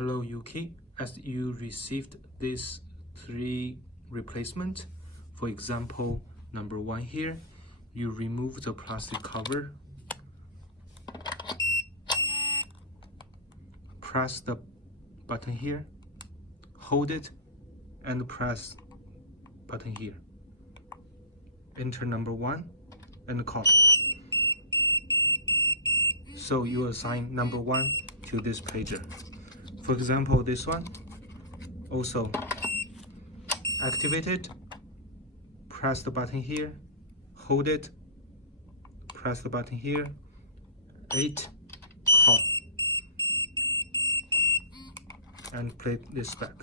Hello Yuki, as you received these 3 replacements, for example, number 1 here, you remove the plastic cover, press the button here, hold it, and press button here. Enter number 1 and call. So you assign number 1 to this pager. For example, this one, also activate it, press the button here, hold it, press the button here, 8, call, and play this back.